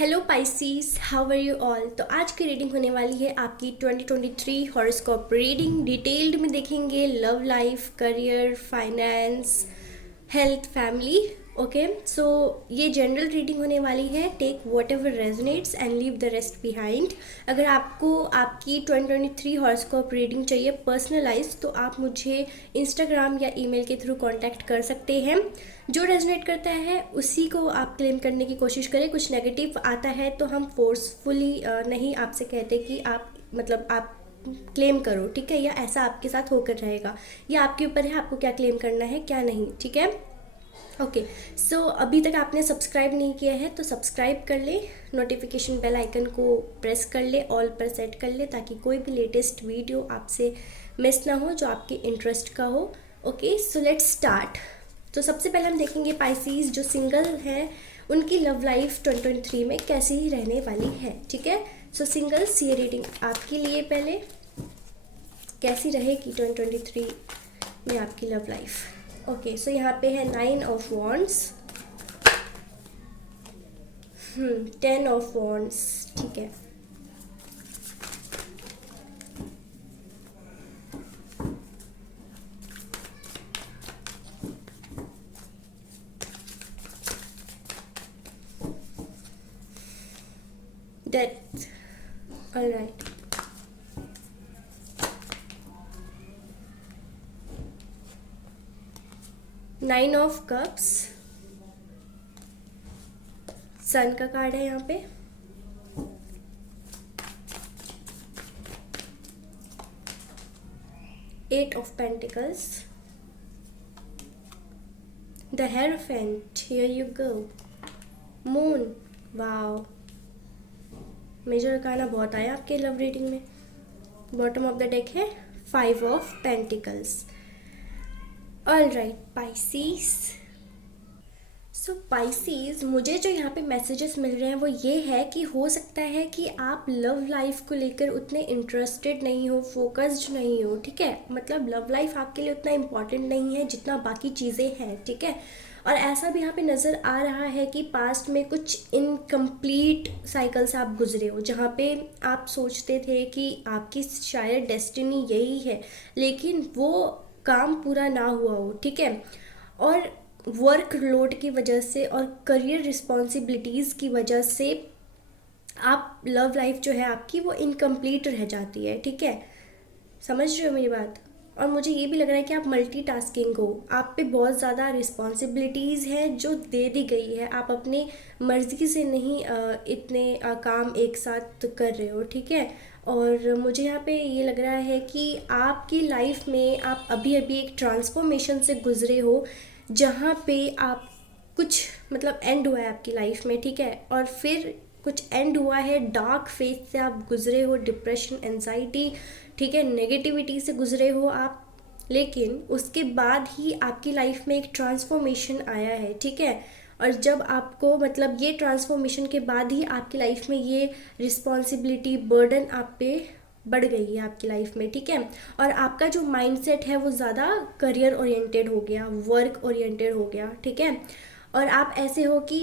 Hello Pisces, how are you all. तो आज की रीडिंग होने वाली है आपकी 2023 हॉरोस्कोप रीडिंग। डिटेल्ड में देखेंगे love life, career, finance, health, family. Okay, so ये जनरल रीडिंग होने वाली है। Take whatever resonates and leave the rest behind. अगर आपको आपकी 2023 हॉरोस्कोप रीडिंग चाहिए पर्सनलाइज, तो आप मुझे इंस्टाग्राम या ईमेल के थ्रू कांटेक्ट कर सकते हैं। जो रेजोनेट करता है उसी को आप क्लेम करने की कोशिश करें। कुछ नेगेटिव आता है तो हम फोर्सफुली नहीं आपसे कहते कि आप आप क्लेम करो, ठीक है, या ऐसा आपके साथ होकर रहेगा। या आपके ऊपर है आपको क्या क्लेम करना है क्या नहीं, ठीक है। ओके, सो अभी तक आपने सब्सक्राइब नहीं किया है तो सब्सक्राइब कर ले, नोटिफिकेशन बेल आइकन को प्रेस कर ले, ऑल पर सेट कर ले, ताकि कोई भी लेटेस्ट वीडियो आपसे मिस ना हो जो आपके इंटरेस्ट का हो। Okay, so let's start. तो सबसे पहले हम देखेंगे पाइसीज जो सिंगल हैं उनकी लव लाइफ 2023 में कैसी ही रहने वाली है, ठीक है। सो सिंगल्स, ये रीडिंग आपके लिए पहले कैसी रहेगी 2023 में आपकी लव लाइफ। ओके, सो यहाँ पे है 9 ऑफ वॉन्ड्स, 10 ऑफ वॉन्ड्स, ठीक है। That, all right. Nine of cups, sun का कार्ड है यहाँ पे। Eight of pentacles, the hierophant, here you go, moon, wow, major arcana बहुत आया आपके लव रीडिंग में। बॉटम ऑफ द डेक है 5 of pentacles. All right pisces, so pisces, मुझे जो यहाँ पे मैसेजेस मिल रहे हैं वो ये है कि हो सकता है कि आप लव लाइफ को लेकर उतने इंटरेस्टेड नहीं हो, फोकस्ड नहीं हो, ठीक है। मतलब लव लाइफ आपके लिए उतना इम्पॉर्टेंट नहीं है जितना बाकी चीज़ें हैं, ठीक है। और ऐसा भी यहाँ पे नज़र आ रहा है कि पास्ट में कुछ इनकम्प्लीट साइकिल से आप गुजरे हो, जहाँ पे आप सोचते थे कि आपकी शायद डेस्टिनी यही है, लेकिन वो काम पूरा ना हुआ हो, ठीक है। और वर्क लोड की वजह से और करियर रिस्पॉन्सिबिलिटीज़ की वजह से आप लव लाइफ जो है आपकी वो इनकम्प्लीट रह जाती है, ठीक है। समझ रहे हो मेरी बात। और मुझे ये भी लग रहा है कि आप मल्टीटास्किंग हो, आप पे बहुत ज़्यादा रिस्पॉन्सिबिलिटीज़ हैं जो दे दी गई है, आप अपनी मर्ज़ी से नहीं इतने काम एक साथ कर रहे हो, ठीक है। और मुझे यहाँ पे ये लग रहा है कि आपकी लाइफ में आप अभी अभी एक ट्रांसफॉर्मेशन से गुजरे हो, जहाँ पे आप कुछ एंड हुआ है आपकी लाइफ में, ठीक है। और फिर कुछ एंड हुआ है, डार्क फेज से आप गुजरे हो, डिप्रेशन, एंजाइटी, ठीक है, नेगेटिविटी से गुजरे हो आप। लेकिन उसके बाद ही आपकी लाइफ में एक ट्रांसफॉर्मेशन आया है, ठीक है। और जब आपको ये ट्रांसफॉर्मेशन के बाद ही आपकी लाइफ में ये रिस्पॉन्सिबिलिटी, बर्डन आप पे बढ़ गई है आपकी लाइफ में, ठीक है। और आपका जो माइंडसेट है वो ज़्यादा करियर ओरिएंटेड हो गया, वर्क ओरिएंटेड हो गया, ठीक है। और आप ऐसे हो कि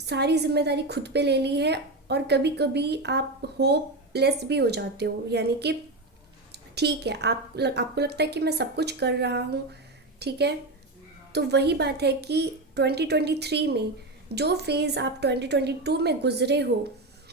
सारी जिम्मेदारी खुद पे ले ली है, और कभी कभी आप होपलेस भी हो जाते हो, यानी कि ठीक है आपको लगता है कि मैं सब कुछ कर रहा हूँ, ठीक है। तो वही बात है कि 2023 में जो फेज़ आप 2022 में गुजरे हो,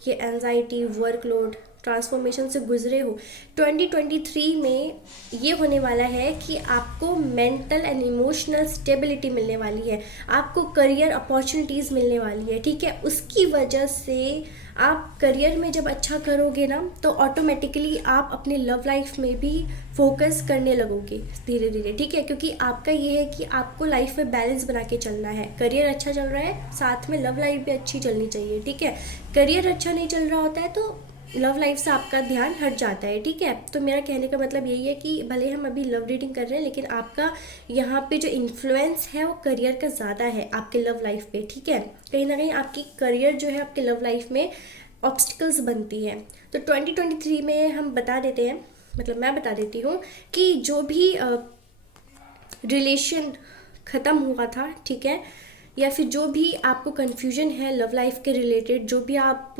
ये एंजाइटी, वर्कलोड, ट्रांसफॉर्मेशन से गुजरे हो, 2023 में ये होने वाला है कि आपको मेंटल एंड इमोशनल स्टेबिलिटी मिलने वाली है, आपको करियर अपॉर्चुनिटीज़ मिलने वाली है, ठीक है। उसकी वजह से आप करियर में जब अच्छा करोगे ना, तो ऑटोमेटिकली आप अपने लव लाइफ में भी फोकस करने लगोगे धीरे धीरे, ठीक है। क्योंकि आपका ये है कि आपको लाइफ में बैलेंस बना के चलना है। करियर अच्छा चल रहा है, साथ में लव लाइफ भी अच्छी चलनी चाहिए, ठीक है। करियर अच्छा नहीं चल रहा होता है तो लव लाइफ से आपका ध्यान हट जाता है, ठीक है। तो मेरा कहने का मतलब यही है कि भले हम अभी लव रीडिंग कर रहे हैं, लेकिन आपका यहाँ पे जो इन्फ्लुएंस है वो करियर का ज़्यादा है आपके लव लाइफ पे, ठीक है। कहीं ना कहीं आपकी करियर जो है आपके लव लाइफ में ऑब्स्टिकल्स बनती है। तो 2023 में हम बता देते हैं, मैं बता देती हूँ कि जो भी रिलेशन ख़त्म हुआ था, ठीक है, या फिर जो भी आपको कन्फ्यूजन है लव लाइफ के रिलेटेड, जो भी आप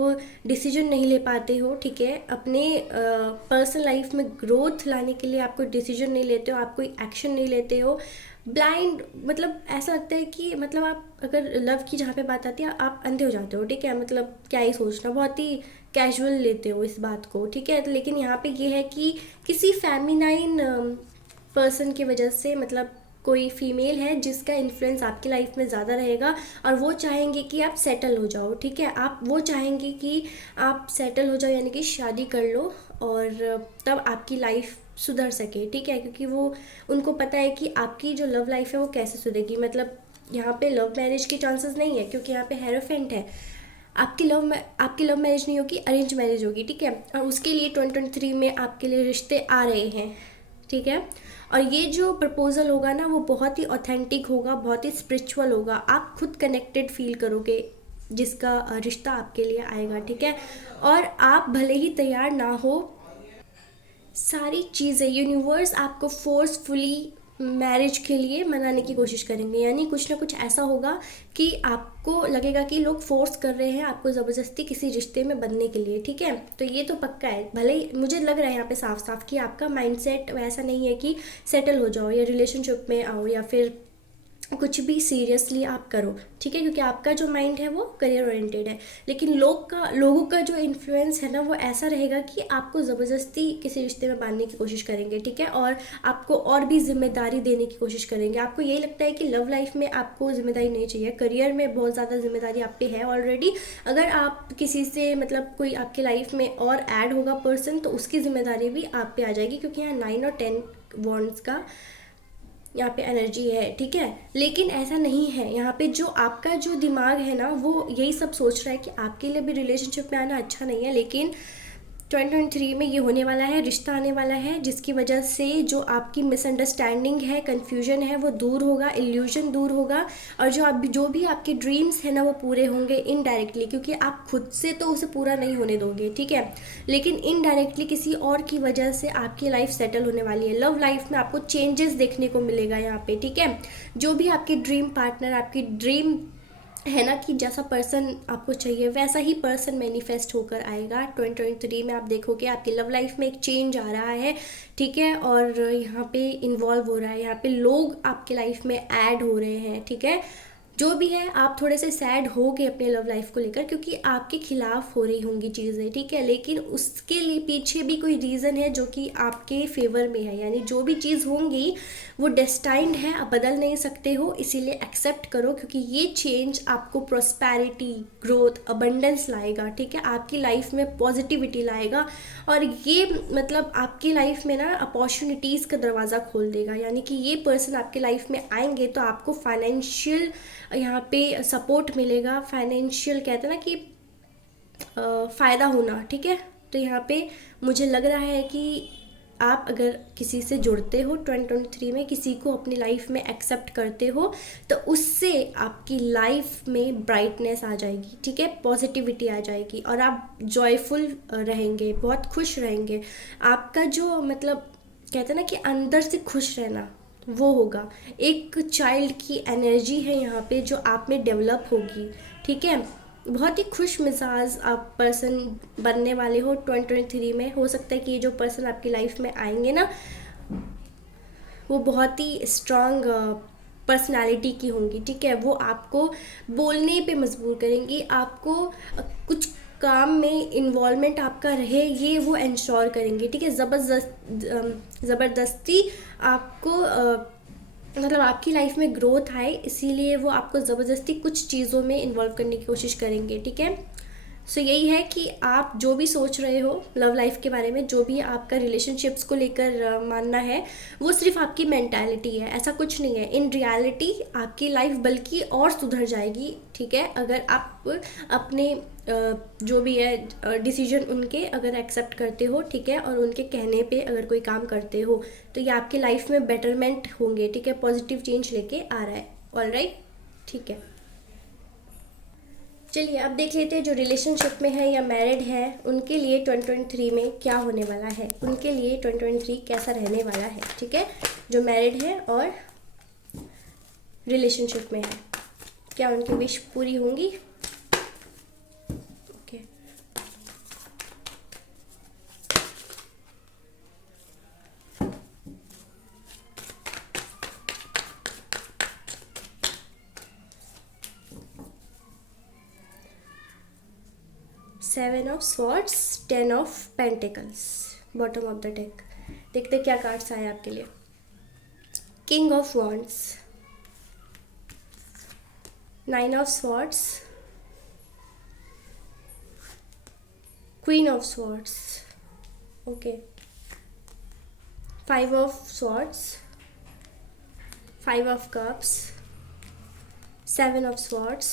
डिसीजन नहीं ले पाते हो, ठीक है, अपने पर्सनल लाइफ में ग्रोथ लाने के लिए आप कोई डिसीजन नहीं लेते हो, आप कोई एक्शन नहीं लेते हो, ब्लाइंड, मतलब ऐसा लगता है कि मतलब आप अगर लव की जहाँ पे बात आती है आप अंधे हो जाते हो, ठीक है, मतलब क्या ही सोचना, बहुत ही कैजुअल लेते हो इस बात को, ठीक है। तो लेकिन यहाँ पे ये है कि किसी फेमिनाइन पर्सन की वजह से, मतलब कोई फीमेल है जिसका इन्फ्लुएंस आपकी लाइफ में ज़्यादा रहेगा और वो चाहेंगे कि आप सेटल हो जाओ, ठीक है, आप वो चाहेंगे कि आप सेटल हो जाओ, यानी कि शादी कर लो और तब आपकी लाइफ सुधर सके, ठीक है, क्योंकि वो उनको पता है कि आपकी जो लव लाइफ है वो कैसे सुधरेगी। मतलब यहाँ पे लव मैरिज के चांसेस नहीं है क्योंकि यहाँ पे हेरोफेंट है। आपकी लव मैरिज नहीं होगी, अरेंज मैरिज होगी, ठीक है, और उसके लिए 2023 में आपके लिए रिश्ते आ रहे हैं, ठीक है। और ये जो प्रपोजल होगा ना वो बहुत ही ऑथेंटिक होगा, बहुत ही स्पिरिचुअल होगा, आप खुद कनेक्टेड फील करोगे जिसका रिश्ता आपके लिए आएगा, ठीक है। और आप भले ही तैयार ना हो, सारी चीज़ें यूनिवर्स आपको फोर्सफुली मैरिज के लिए मनाने की कोशिश करेंगे, यानी कुछ ना कुछ ऐसा होगा कि आपको लगेगा कि लोग फोर्स कर रहे हैं आपको ज़बरदस्ती किसी रिश्ते में बनने के लिए, ठीक है। तो ये तो पक्का है, भले ही मुझे लग रहा है यहाँ पे साफ साफ कि आपका माइंडसेट वैसा नहीं है कि सेटल हो जाओ या रिलेशनशिप में आओ या फिर कुछ भी सीरियसली आप करो, ठीक है, क्योंकि आपका जो माइंड है वो करियर ओरिएंटेड है। लेकिन लोगों का जो इन्फ्लुएंस है ना वो ऐसा रहेगा कि आपको ज़बरदस्ती किसी रिश्ते में बांधने की कोशिश करेंगे, ठीक है, और आपको और भी जिम्मेदारी देने की कोशिश करेंगे। आपको यही लगता है कि लव लाइफ में आपको जिम्मेदारी नहीं चाहिए, करियर में बहुत ज़्यादा जिम्मेदारी आप पे है ऑलरेडी। अगर आप किसी से मतलब कोई आपकी लाइफ में और ऐड होगा पर्सन तो उसकी जिम्मेदारी भी आप पे आ जाएगी, क्योंकि यहाँ 9 और 10 वॉन्ड्स का यहाँ पे एनर्जी है, ठीक है। लेकिन ऐसा नहीं है, यहाँ पे जो आपका जो दिमाग है ना वो यही सब सोच रहा है कि आपके लिए भी रिलेशनशिप में आना अच्छा नहीं है, लेकिन 2023 में ये होने वाला है, रिश्ता आने वाला है जिसकी वजह से जो आपकी मिसअंडरस्टैंडिंग है, कन्फ्यूजन है वो दूर होगा, इल्यूजन दूर होगा, और जो भी आपके ड्रीम्स है ना वो पूरे होंगे इनडायरेक्टली, क्योंकि आप खुद से तो उसे पूरा नहीं होने दोगे, ठीक है, लेकिन इनडायरेक्टली किसी और की वजह से आपकी लाइफ सेटल होने वाली है। लव लाइफ में आपको चेंजेस देखने को मिलेगा यहाँ पे, ठीक है। जो भी आपकी ड्रीम पार्टनर, आपकी ड्रीम है ना कि जैसा पर्सन आपको चाहिए वैसा ही पर्सन मैनिफेस्ट होकर आएगा 2023 में। आप देखोगे आपकी लव लाइफ में एक चेंज आ रहा है, ठीक है, और यहाँ पे इन्वॉल्व हो रहा है, यहाँ पे लोग आपके लाइफ में ऐड हो रहे हैं, ठीक है। जो भी है आप थोड़े से सैड होगे अपने लव लाइफ को लेकर क्योंकि आपके खिलाफ हो रही होंगी चीज़ें, ठीक है, लेकिन उसके लिए पीछे भी कोई रीज़न है जो कि आपके फेवर में है, यानी जो भी चीज़ होंगी वो डेस्टाइंड है, आप बदल नहीं सकते हो, इसीलिए एक्सेप्ट करो क्योंकि ये चेंज आपको प्रॉस्पेरिटी, ग्रोथ, अबंडेंस लाएगा, ठीक है, आपकी लाइफ में पॉजिटिविटी लाएगा, और ये मतलब आपकी लाइफ में ना अपॉर्चुनिटीज़ का दरवाज़ा खोल देगा, यानी कि ये पर्सन आपके लाइफ में आएंगे तो आपको फाइनेंशियल यहाँ पे सपोर्ट मिलेगा, फाइनेंशियल कहते हैं ना कि फ़ायदा होना, ठीक है। तो यहाँ पे मुझे लग रहा है कि आप अगर किसी से जुड़ते हो 2023 में, किसी को अपनी लाइफ में एक्सेप्ट करते हो तो उससे आपकी लाइफ में ब्राइटनेस आ जाएगी, ठीक है, पॉजिटिविटी आ जाएगी और आप जॉयफुल रहेंगे, बहुत खुश रहेंगे। आपका जो मतलब कहते हैं ना कि अंदर से खुश रहना वो होगा, एक चाइल्ड की एनर्जी है यहाँ पे जो आप में डेवलप होगी, ठीक है। बहुत ही खुश मिजाज आप पर्सन बनने वाले हो 2023 में। हो सकता है कि ये जो पर्सन आपकी लाइफ में आएंगे ना वो बहुत ही स्ट्रांग पर्सनालिटी की होंगी, ठीक है, वो आपको बोलने पे मजबूर करेंगी, आपको कुछ काम में इन्वॉल्वमेंट आपका रहे ये वो इंश्योर करेंगे, ठीक है। ज़बरदस्ती आपको मतलब आपकी लाइफ में ग्रोथ आए इसीलिए वो आपको ज़बरदस्ती कुछ चीज़ों में इन्वॉल्व करने की कोशिश करेंगे, ठीक है। सो यही है कि आप जो भी सोच रहे हो लव लाइफ के बारे में, जो भी आपका रिलेशनशिप्स को लेकर मानना है वो सिर्फ आपकी मेंटालिटी है, ऐसा कुछ नहीं है। इन रियलिटी आपकी लाइफ बल्कि और सुधर जाएगी, ठीक है, अगर आप अपने जो भी है डिसीजन उनके अगर एक्सेप्ट करते हो, ठीक है, और उनके कहने पे अगर कोई काम करते हो तो ये आपकी लाइफ में बेटरमेंट होंगे, ठीक है, पॉजिटिव चेंज लेके आ रहा है। ऑलराइट, ठीक है, चलिए अब देख लेते हैं जो रिलेशनशिप में है या मैरिड है उनके लिए 2023 में क्या होने वाला है, उनके लिए 2023 कैसा रहने वाला है, ठीक है, जो मैरिड है और रिलेशनशिप में है। क्या उनकी विश पूरी होंगी? Okay, seven of swords, 10 of pentacles, bottom of the deck. देखते क्या कार्ड्स आए आपके लिए। King of wands, 9 of swords, queen of swords, okay, 5 of swords, 5 of cups, 7 of swords.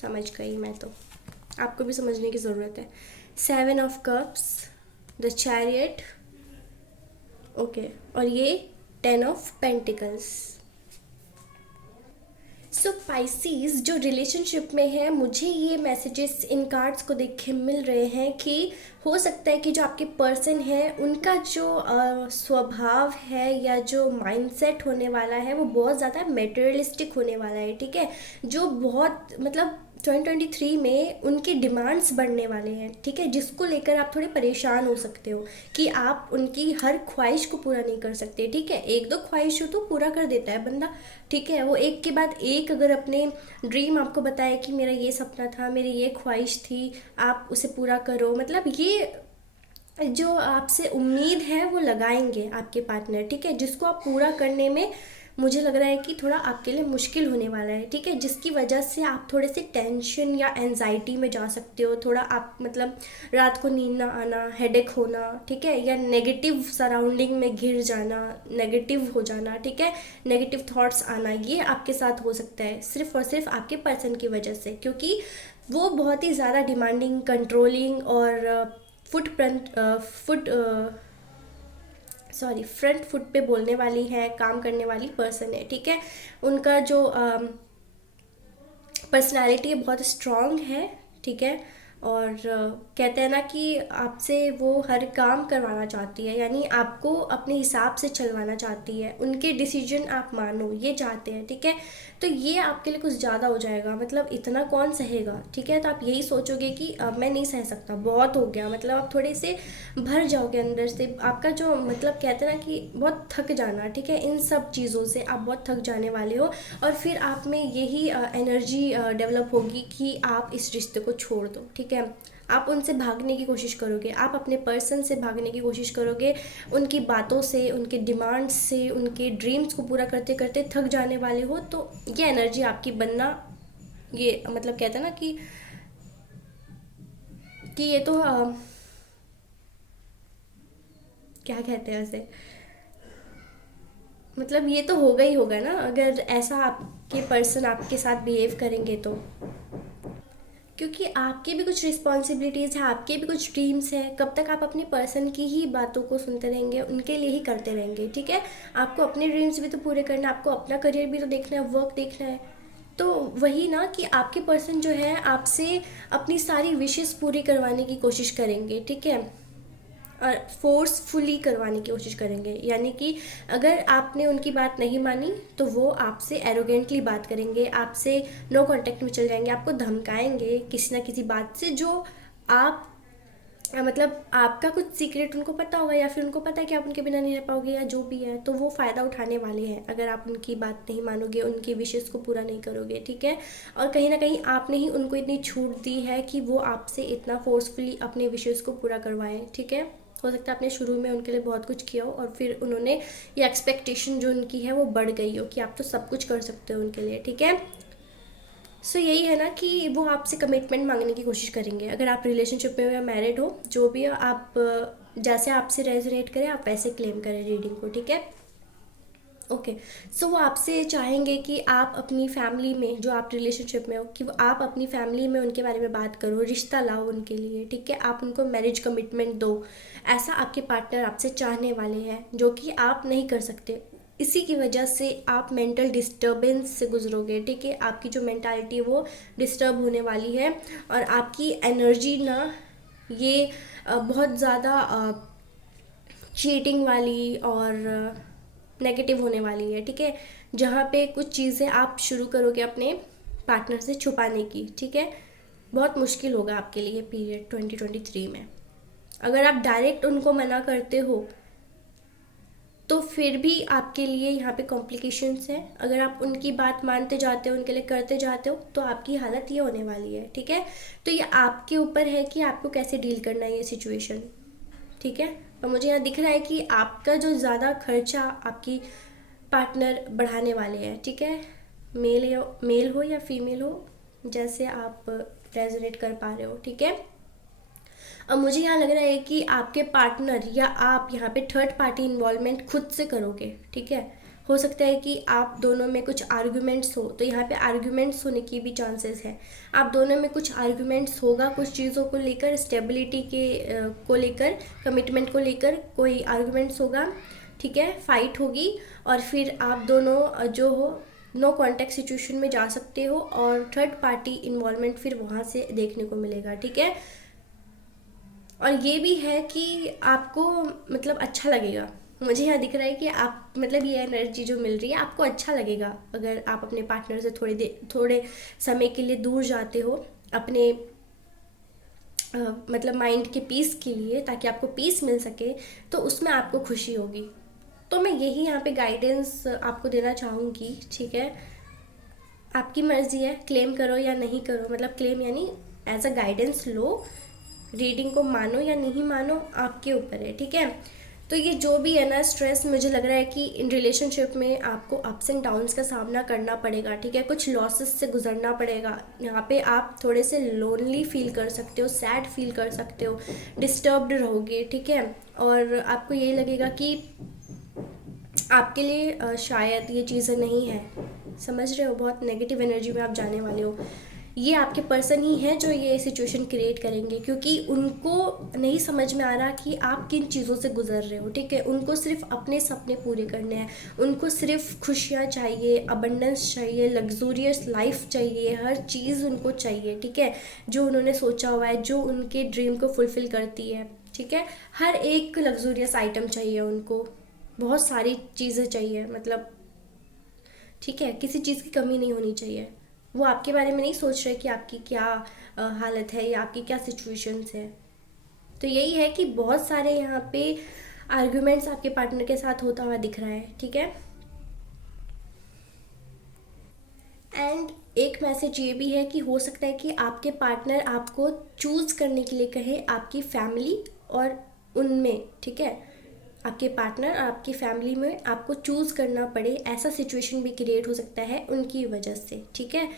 समझ गई मैं, तो आपको भी समझने की ज़रूरत है। 7 of cups, the chariot, okay, और ये 10 ऑफ पेंटिकल्स। सो पाइसीज जो रिलेशनशिप में है, मुझे ये मैसेजेस इन कार्ड्स को देख के मिल रहे हैं कि हो सकता है कि जो आपके पर्सन है उनका जो स्वभाव है या जो माइंडसेट होने वाला है वो बहुत ज़्यादा मेटेरियलिस्टिक होने वाला है, ठीक है। जो बहुत मतलब 2023 में उनके डिमांड्स बढ़ने वाले हैं, ठीक है, जिसको लेकर आप थोड़े परेशान हो सकते हो कि आप उनकी हर ख्वाहिश को पूरा नहीं कर सकते, ठीक है। एक दो ख्वाहिश हो तो पूरा कर देता है बंदा, ठीक है। वो एक के बाद एक अगर अपने ड्रीम आपको बताए कि मेरा ये सपना था, मेरी ये ख्वाहिश थी, आप उसे पूरा करो, मतलब ये जो आपसे उम्मीद है वो लगाएंगे आपके पार्टनर, ठीक है, जिसको आप पूरा करने में मुझे लग रहा है कि थोड़ा आपके लिए मुश्किल होने वाला है, ठीक है, जिसकी वजह से आप थोड़े से टेंशन या एंजाइटी में जा सकते हो, थोड़ा आप मतलब रात को नींद ना आना, हेडेक होना, ठीक है, या नेगेटिव सराउंडिंग में घिर जाना, नेगेटिव हो जाना, ठीक है, नेगेटिव थॉट्स आना, ये आपके साथ हो सकता है सिर्फ और सिर्फ आपके पर्सन की वजह से, क्योंकि वो बहुत ही ज़्यादा डिमांडिंग, कंट्रोलिंग और फ्रंट फुट पे बोलने वाली है, काम करने वाली पर्सन है, ठीक है। उनका जो पर्सनालिटी बहुत स्ट्रॉन्ग है, ठीक है, और कहते हैं ना कि आपसे वो हर काम करवाना चाहती है, यानी आपको अपने हिसाब से चलवाना चाहती है, उनके डिसीजन आप मानो ये चाहते हैं, ठीक है। तो ये आपके लिए कुछ ज़्यादा हो जाएगा, मतलब इतना कौन सहेगा, ठीक है। तो आप यही सोचोगे कि अब मैं नहीं सह सकता, बहुत हो गया, मतलब आप थोड़े से भर जाओगे अंदर से, आपका जो मतलब कहते हैं ना कि बहुत थक जाना, ठीक है, इन सब चीज़ों से आप बहुत थक जाने वाले हो, और फिर आप में यही एनर्जी डेवलप होगी कि आप इस रिश्ते को छोड़ दो, ठीक है। आप उनसे भागने की कोशिश करोगे, आप अपने पर्सन से भागने की कोशिश करोगे, उनकी बातों से, उनके डिमांड्स से, उनके ड्रीम्स को पूरा करते करते थक जाने वाले हो। तो ये एनर्जी आपकी बनना, ये मतलब कहते हैं ना कि ये तो क्या कहते हैं उसे, मतलब ये तो होगा ही होगा ना, अगर ऐसा आपके पर्सन आपके साथ बिहेव करेंगे तो, क्योंकि आपकी भी कुछ रिस्पॉन्सिबिलिटीज़ हैं, आपके भी कुछ ड्रीम्स हैं। कब तक आप अपनी पर्सन की ही बातों को सुनते रहेंगे, उनके लिए ही करते रहेंगे, ठीक है। आपको अपने ड्रीम्स भी तो पूरे करना है, आपको अपना करियर भी तो देखना है, वर्क देखना है। तो वही ना कि आपके पर्सन जो है आपसे अपनी सारी विशेस पूरी करवाने की कोशिश करेंगे, ठीक है, और फोर्सफुली करवाने की कोशिश करेंगे, यानी कि अगर आपने उनकी बात नहीं मानी तो वो आपसे एरोगेंटली बात करेंगे, आपसे नो कांटेक्ट में चल जाएंगे, आपको धमकाएंगे किसी ना किसी बात से, जो आप मतलब आपका कुछ सीक्रेट उनको पता होगा, या फिर उनको पता है कि आप उनके बिना नहीं रह पाओगे, या जो भी है, तो वो फ़ायदा उठाने वाले हैं अगर आप उनकी बात नहीं मानोगे, उनकी विशेस को पूरा नहीं करोगे, ठीक है। और कहीं ना कहीं आपने ही उनको इतनी छूट दी है कि वो आपसे इतना फोर्सफुली अपने विशेस को पूरा करवाएं, ठीक है। हो सकता है आपने शुरू में उनके लिए बहुत कुछ किया हो, और फिर उन्होंने ये एक्सपेक्टेशन जो उनकी है वो बढ़ गई हो कि आप तो सब कुछ कर सकते हो उनके लिए, ठीक है। सो यही है ना कि वो आपसे कमिटमेंट मांगने की कोशिश करेंगे, अगर आप रिलेशनशिप में हो या मैरिड हो, जो भी हो, आप जैसे आपसे रेजोनेट करें आप वैसे क्लेम करें रीडिंग को, ठीक है। ओके, सो वो आपसे चाहेंगे कि आप अपनी फैमिली में, जो आप रिलेशनशिप में हो, कि वो आप अपनी फैमिली में उनके बारे में बात करो, रिश्ता लाओ उनके लिए, ठीक है, आप उनको मैरिज कमिटमेंट दो। ऐसा आपके पार्टनर आपसे चाहने वाले हैं, जो कि आप नहीं कर सकते। इसी की वजह से आप मेंटल डिस्टर्बेंस से गुजरोगे, ठीक है, आपकी जो मेंटालिटी है वो डिस्टर्ब होने वाली है, और आपकी एनर्जी ना ये बहुत ज़्यादा चीटिंग वाली और नेगेटिव होने वाली है, ठीक है। जहाँ पे कुछ चीज़ें आप शुरू करोगे अपने पार्टनर से छुपाने की, ठीक है, बहुत मुश्किल होगा आपके लिए पीरियड 2023 में। अगर आप डायरेक्ट उनको मना करते हो तो फिर भी आपके लिए यहाँ पे कॉम्प्लिकेशंस हैं। अगर आप उनकी बात मानते जाते हो, उनके लिए करते जाते हो, तो आपकी हालत ये होने वाली है, ठीक है। तो ये आपके ऊपर है कि आपको कैसे डील करना है ये सिचुएशन, ठीक है। और मुझे यहाँ दिख रहा है कि आपका जो ज़्यादा खर्चा आपकी पार्टनर बढ़ाने वाले हैं, ठीक है। मेल हो या फीमेल हो, जैसे आप रेजोनेट कर पा रहे हो, ठीक है। अब मुझे यहाँ लग रहा है कि आपके पार्टनर या आप यहाँ पे थर्ड पार्टी इन्वॉल्वमेंट खुद से करोगे, ठीक है। हो सकता है कि आप दोनों में कुछ आर्ग्यूमेंट्स हो, तो यहाँ पे आर्ग्यूमेंट्स होने की भी चांसेस है। आप दोनों में कुछ आर्ग्यूमेंट्स होगा, कुछ चीज़ों को लेकर, स्टेबिलिटी के को लेकर, कमिटमेंट को लेकर कोई आर्ग्यूमेंट्स होगा, ठीक है, फाइट होगी। और फिर आप दोनों जो हो नो कॉन्टैक्ट सिचुएशन में जा सकते हो और थर्ड पार्टी इन्वॉल्वमेंट फिर वहाँ से देखने को मिलेगा, ठीक है। और ये भी है कि आपको मतलब अच्छा लगेगा। मुझे यहाँ दिख रहा है कि आप मतलब ये एनर्जी जो मिल रही है आपको अच्छा लगेगा अगर आप अपने पार्टनर से थोड़े समय के लिए दूर जाते हो अपने मतलब माइंड के पीस के लिए, ताकि आपको पीस मिल सके, तो उसमें आपको खुशी होगी। तो मैं यही यहाँ पे गाइडेंस आपको देना चाहूँगी, ठीक है। आपकी मर्ज़ी है, क्लेम करो या नहीं करो, मतलब क्लेम यानी एज अ गाइडेंस लो, रीडिंग को मानो या नहीं मानो आपके ऊपर है, ठीक है। तो ये जो भी है ना स्ट्रेस, मुझे लग रहा है कि इन रिलेशनशिप में आपको अप्स एंड डाउन्स का सामना करना पड़ेगा, ठीक है। कुछ लॉसेस से गुजरना पड़ेगा। यहाँ पे आप थोड़े से लोनली फील कर सकते हो, सैड फील कर सकते हो, डिस्टर्ब्ड रहोगे, ठीक है। और आपको ये लगेगा कि आपके लिए शायद ये चीज़ें नहीं है, समझ रहे हो, बहुत नेगेटिव एनर्जी में आप जाने वाले हो। ये आपके पर्सन ही हैं जो ये सिचुएशन क्रिएट करेंगे, क्योंकि उनको नहीं समझ में आ रहा कि आप किन चीज़ों से गुजर रहे हो, ठीक है। उनको सिर्फ अपने सपने पूरे करने हैं, उनको सिर्फ खुशियाँ चाहिए, अबंडेंस चाहिए, लग्जूरियस लाइफ चाहिए, हर चीज़ उनको चाहिए, ठीक है, जो उन्होंने सोचा हुआ है, जो उनके ड्रीम को फुलफ़िल करती है, ठीक है। हर एक लग्जूरियस आइटम चाहिए उनको, बहुत सारी चीज़ें चाहिए, मतलब ठीक है, किसी चीज़ की कमी नहीं होनी चाहिए। वो आपके बारे में नहीं सोच रहे कि आपकी क्या हालत है या आपकी क्या सिचुएशंस है। तो यही है कि बहुत सारे यहाँ पे आर्ग्यूमेंट्स आपके पार्टनर के साथ होता हुआ दिख रहा है, ठीक है। एंड एक मैसेज ये भी है कि हो सकता है कि आपके पार्टनर आपको चूज़ करने के लिए कहे आपकी फैमिली और उनमें, ठीक है। आपके पार्टनर और आपकी फैमिली में आपको चूज़ करना पड़े, ऐसा सिचुएशन भी क्रिएट हो सकता है उनकी वजह से, ठीक है।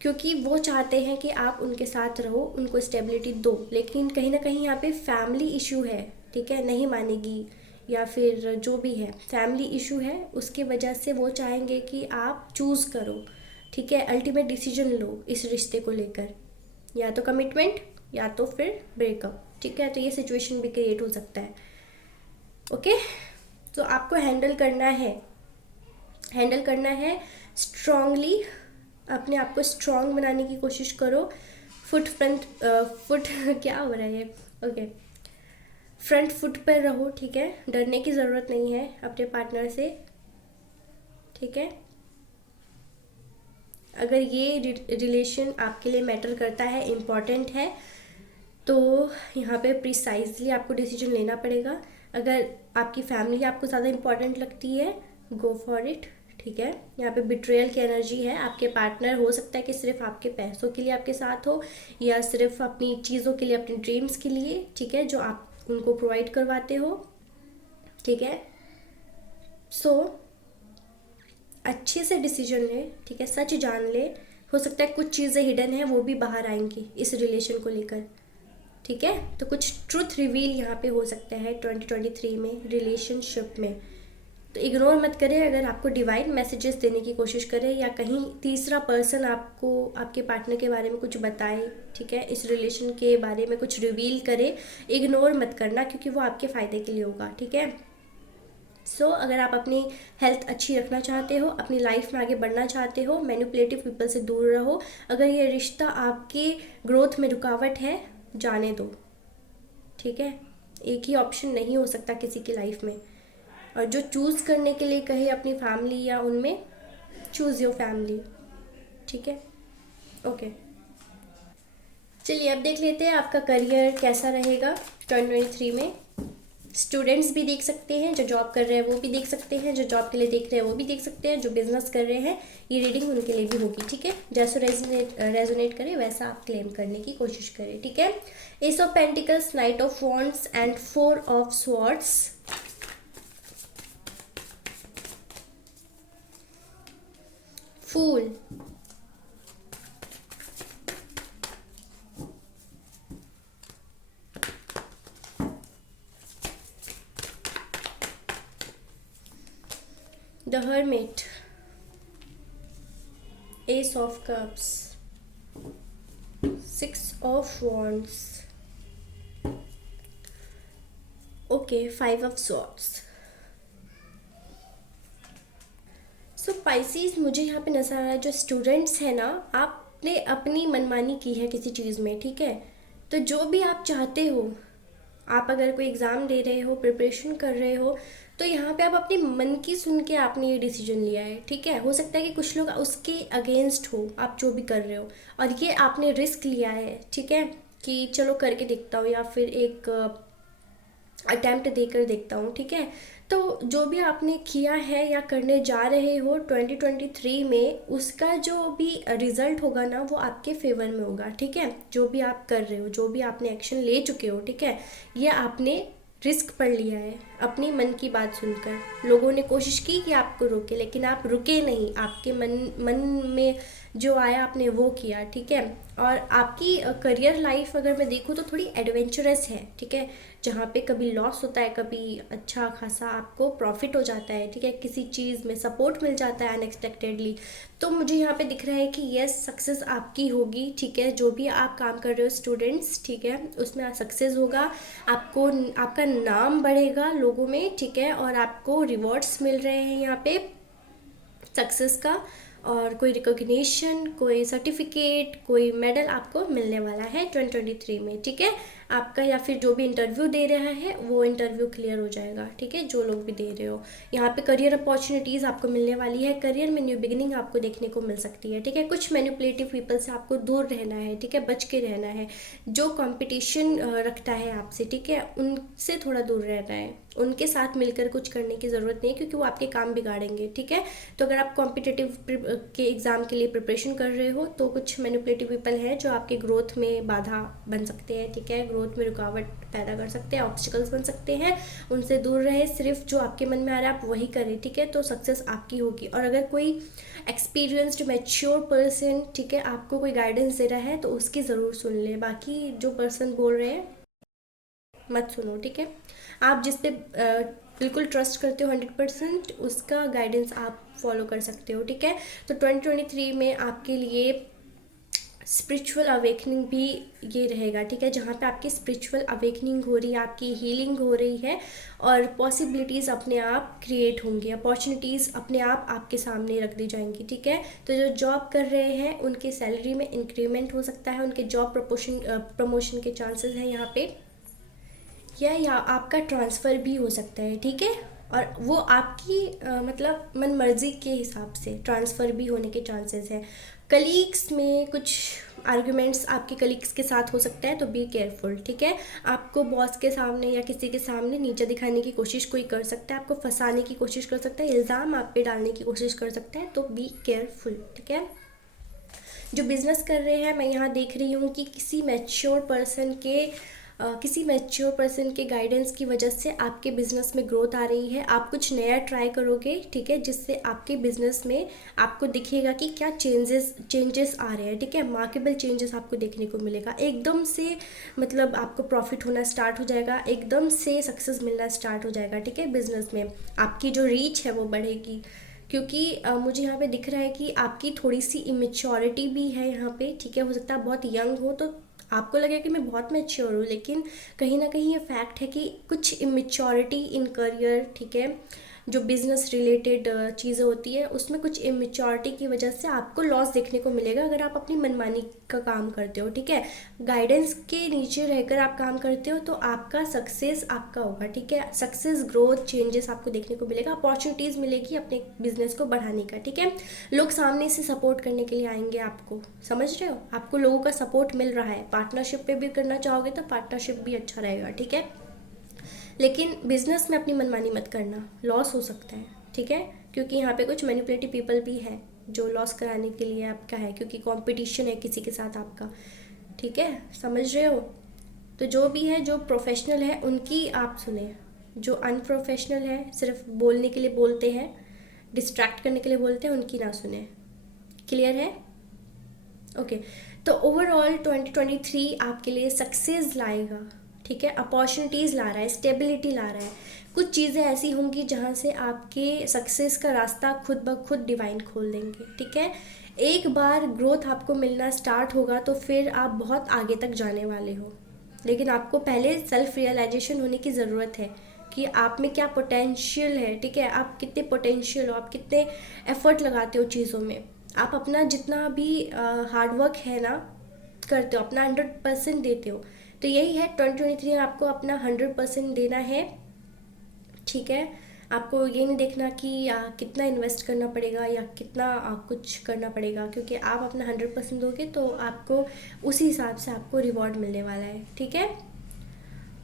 क्योंकि वो चाहते हैं कि आप उनके साथ रहो, उनको स्टेबिलिटी दो, लेकिन कहीं ना कहीं यहाँ पे फैमिली इशू है, ठीक है, नहीं मानेगी या फिर जो भी है फैमिली इशू है, उसके वजह से वो चाहेंगे कि आप चूज़ करो, ठीक है, अल्टीमेट डिसीजन लो इस रिश्ते को लेकर, या तो कमिटमेंट या तो फिर ब्रेकअप, ठीक है। तो ये सिचुएशन भी क्रिएट हो सकता है, ओके। तो आपको हैंडल करना है स्ट्रांगली, अपने आप को स्ट्रांग बनाने की कोशिश करो। फुट क्या हो रहा है ये, ओके, फ्रंट फुट पर रहो, ठीक है। डरने की ज़रूरत नहीं है अपने पार्टनर से, ठीक है। अगर ये रिलेशन आपके लिए मैटर करता है, इम्पॉर्टेंट है, तो यहाँ पे प्रिसाइजली आपको डिसीजन लेना पड़ेगा। अगर आपकी फैमिली आपको ज़्यादा इम्पॉर्टेंट लगती है, गो फॉर इट, ठीक है। यहाँ पे बिट्रेयल की एनर्जी है। आपके पार्टनर हो सकता है कि सिर्फ आपके पैसों के लिए आपके साथ हो, या सिर्फ अपनी चीज़ों के लिए, अपने ड्रीम्स के लिए, ठीक है, जो आप उनको प्रोवाइड करवाते हो, ठीक है। सो अच्छे से डिसीजन ले, ठीक है, सच जान ले। हो सकता है कुछ चीज़ें हिडन है, वो भी बाहर आएंगी इस रिलेशन को लेकर, ठीक है। तो कुछ ट्रुथ रिवील यहाँ पे हो सकता है 2023 में रिलेशनशिप में। तो इग्नोर मत करें अगर आपको डिवाइन मैसेजेस देने की कोशिश करे, या कहीं तीसरा पर्सन आपको आपके पार्टनर के बारे में कुछ बताए, ठीक है, इस रिलेशन के बारे में कुछ रिवील करे, इग्नोर मत करना, क्योंकि वो आपके फ़ायदे के लिए होगा, ठीक है। सो अगर आप अपनी हेल्थ अच्छी रखना चाहते हो, अपनी लाइफ में आगे बढ़ना चाहते हो, मैनिपुलेटिव पीपल से दूर रहो। अगर ये रिश्ता आपके ग्रोथ में रुकावट है, जाने दो, ठीक है। एक ही ऑप्शन नहीं हो सकता किसी की लाइफ में, और जो चूज़ करने के लिए कहे अपनी फैमिली या उनमें, चूज़ योर फैमिली, ठीक है। ओके, चलिए अब देख लेते हैं आपका करियर कैसा रहेगा 2023 में। स्टूडेंट्स भी देख सकते हैं, जो जॉब कर रहे हैं वो भी देख सकते हैं, जो जॉब के लिए देख रहे हैं वो भी देख सकते हैं, जो बिजनेस कर रहे हैं ये रीडिंग उनके लिए भी होगी, ठीक है। जैसा रेजोनेट करे वैसा आप क्लेम करने की कोशिश करें, ठीक है। Ace of pentacles, knight of wands and 4 of swords. Fool, The Hermit, Ace of Cups, 6 of Wands, okay, 5 of Swords. So Pisces, मुझे यहाँ पे नजर आ रहा है जो स्टूडेंट्स हैं ना, आपने अपनी मनमानी की है किसी चीज़ में, ठीक है। तो जो भी आप चाहते हो, आप अगर कोई एग्ज़ाम दे रहे हो, प्रिपरेशन कर रहे हो, तो यहाँ पे आप अपने मन की सुन के आपने ये डिसीजन लिया है, ठीक है। हो सकता है कि कुछ लोग उसके अगेंस्ट हो, आप जो भी कर रहे हो, और ये आपने रिस्क लिया है, ठीक है, कि चलो करके देखता हूँ या फिर एक अटैम्प्ट देकर देखता हूँ, ठीक है। तो जो भी आपने किया है या करने जा रहे हो 2023 में, उसका जो भी रिजल्ट होगा ना वो आपके फेवर में होगा, ठीक है। जो भी आप कर रहे हो, जो भी आपने एक्शन ले चुके हो, ठीक है, ये आपने रिस्क पढ़ लिया है अपनी मन की बात सुनकर। लोगों ने कोशिश की कि आपको रोके, लेकिन आप रुके नहीं, आपके मन में जो आया आपने वो किया, ठीक है। और आपकी करियर लाइफ अगर मैं देखूँ तो थोड़ी एडवेंचरस है, ठीक है, जहाँ पे कभी लॉस होता है, कभी अच्छा खासा आपको प्रॉफिट हो जाता है, ठीक है, किसी चीज़ में सपोर्ट मिल जाता है अनएक्सपेक्टेडली। तो मुझे यहाँ पे दिख रहा है कि यस, सक्सेस आपकी होगी, ठीक है। जो भी आप काम कर रहे हो स्टूडेंट्स, ठीक है, उसमें सक्सेस होगा, आपको आपका नाम बढ़ेगा लोगों में, ठीक है, और आपको रिवॉर्ड्स मिल रहे हैं यहाँ पे सक्सेस का, और कोई रिकॉग्निशन, कोई सर्टिफिकेट, कोई मेडल आपको मिलने वाला है 2023 में, ठीक है। आपका या फिर जो भी इंटरव्यू दे रहा है वो इंटरव्यू क्लियर हो जाएगा, ठीक है, जो लोग भी दे रहे हो। यहाँ पे करियर अपॉर्चुनिटीज़ आपको मिलने वाली है, करियर में न्यू बिगिनिंग आपको देखने को मिल सकती है, ठीक है। कुछ मैनिपुलेटिव पीपल से आपको दूर रहना है, ठीक है, बच के रहना है। जो कंपटीशन रखता है आपसे, ठीक है, उनसे थोड़ा दूर रहना है, उनके साथ मिलकर कुछ करने की ज़रूरत नहीं है, क्योंकि वो आपके काम बिगाड़ेंगे, ठीक है। तो अगर आप कॉम्पिटिटिव के एग्ज़ाम के लिए प्रिपरेशन कर रहे हो तो कुछ मैनिपुलेटिव पीपल हैं जो आपके ग्रोथ में बाधा बन सकते हैं, ठीक है, ग्रोथ में रुकावट पैदा कर सकते हैं, ऑब्स्टिकल्स बन सकते हैं। उनसे दूर रहे, सिर्फ जो आपके मन में आ रहा है आप वही करें, ठीक है, तो सक्सेस आपकी होगी। और अगर कोई एक्सपीरियंस्ड मैच्योर पर्सन, ठीक है, आपको कोई गाइडेंस दे रहा है तो उसकी ज़रूर सुन ले, बाकी जो पर्सन बोल रहे हैं मत सुनो, ठीक है। आप जिस पे बिल्कुल ट्रस्ट करते हो 100%, उसका गाइडेंस आप फॉलो कर सकते हो, ठीक है। तो 2023 में आपके लिए स्पिरिचुअल अवेकनिंग भी ये रहेगा, ठीक है, जहाँ पे आपकी स्पिरिचुअल अवेकनिंग हो रही है, आपकी हीलिंग हो रही है, और पॉसिबिलिटीज़ अपने आप क्रिएट होंगी, अपॉर्चुनिटीज़ अपने आप आपके सामने रख दी जाएंगी, ठीक है। तो जो जॉब कर रहे हैं उनके सैलरी में इंक्रीमेंट हो सकता है, उनके जॉब प्रमोशन के चांसेस हैं यहाँ पे, या आपका ट्रांसफ़र भी हो सकता है, ठीक है। और वो आपकी मतलब मन मर्जी के हिसाब से ट्रांसफ़र भी होने के चांसेस हैं। कलीग्स में कुछ आर्गुमेंट्स आपके कलीग्स के साथ हो सकता है, तो बी केयरफुल, ठीक है। आपको बॉस के सामने या किसी के सामने नीचे दिखाने की कोशिश कोई कर सकता है, आपको फंसाने की कोशिश कर सकता है, इल्ज़ाम आप पे डालने की कोशिश कर सकता है, तो बी केयरफुल, ठीक है। जो बिज़नेस कर रहे हैं, मैं यहाँ देख रही हूँ कि किसी मैच्योर पर्सन के गाइडेंस की वजह से आपके बिज़नेस में ग्रोथ आ रही है। आप कुछ नया ट्राई करोगे, ठीक है, जिससे आपके बिज़नेस में आपको दिखेगा कि क्या चेंजेस आ रहे हैं, ठीक है, मार्केबल चेंजेस आपको देखने को मिलेगा। एकदम से मतलब आपको प्रॉफिट होना स्टार्ट हो जाएगा, एकदम से सक्सेस मिलना स्टार्ट हो जाएगा, ठीक है। बिज़नेस में आपकी जो रीच है वो बढ़ेगी, क्योंकि मुझे यहाँ पे दिख रहा है कि आपकी थोड़ी सी इमेच्योरिटी भी है यहाँ पे, ठीक है। हो सकता है बहुत यंग हो तो आपको लगे कि मैं बहुत मैच्योर हूँ, लेकिन कहीं ना कहीं ये फैक्ट है कि कुछ इमेच्योरिटी इन करियर, ठीक है, जो बिजनेस रिलेटेड चीज़ें होती है उसमें कुछ इमेच्योरिटी की वजह से आपको लॉस देखने को मिलेगा अगर आप अपनी मनमानी का काम करते हो, ठीक है। गाइडेंस के नीचे रहकर आप काम करते हो तो आपका सक्सेस आपका होगा, ठीक है। सक्सेस, ग्रोथ, चेंजेस आपको देखने को मिलेगा, अपॉर्चुनिटीज़ मिलेगी अपने बिजनेस को बढ़ाने का, ठीक है। लोग सामने से सपोर्ट करने के लिए आएंगे आपको, समझ रहे हो, आपको लोगों का सपोर्ट मिल रहा है। पार्टनरशिप पे भी करना चाहोगे तो पार्टनरशिप भी अच्छा रहेगा, ठीक है। लेकिन बिजनेस में अपनी मनमानी मत करना, लॉस हो सकता है, ठीक है, क्योंकि यहाँ पे कुछ मैनिपुलेटिव पीपल भी हैं जो लॉस कराने के लिए आपका है, क्योंकि कंपटीशन है किसी के साथ आपका, ठीक है, समझ रहे हो। तो जो भी है, जो प्रोफेशनल है उनकी आप सुने, जो अनप्रोफेशनल है, सिर्फ बोलने के लिए बोलते हैं, डिस्ट्रैक्ट करने के लिए बोलते हैं, उनकी ना सुने। क्लियर है? ओके। तो ओवरऑल 2023 आपके लिए सक्सेस लाएगा, ठीक है, अपॉर्चुनिटीज़ ला रहा है, स्टेबिलिटी ला रहा है। कुछ चीज़ें ऐसी होंगी जहाँ से आपके सक्सेस का रास्ता खुद ब खुद डिवाइन खोल देंगे, ठीक है। एक बार ग्रोथ आपको मिलना स्टार्ट होगा तो फिर आप बहुत आगे तक जाने वाले हो, लेकिन आपको पहले सेल्फ रियलाइजेशन होने की ज़रूरत है कि आप में क्या पोटेंशियल है, ठीक है, आप कितने पोटेंशियल हो, आप कितने एफर्ट लगाते हो चीज़ों में, आप अपना जितना भी हार्डवर्क है ना करते हो, अपना 100% देते हो। तो यही है 2023 में आपको अपना 100% देना है, ठीक है। आपको ये नहीं देखना कि कितना इन्वेस्ट करना पड़ेगा या कितना कुछ करना पड़ेगा, क्योंकि आप अपना 100% दोगे तो आपको उसी हिसाब से आपको रिवॉर्ड मिलने वाला है, ठीक है।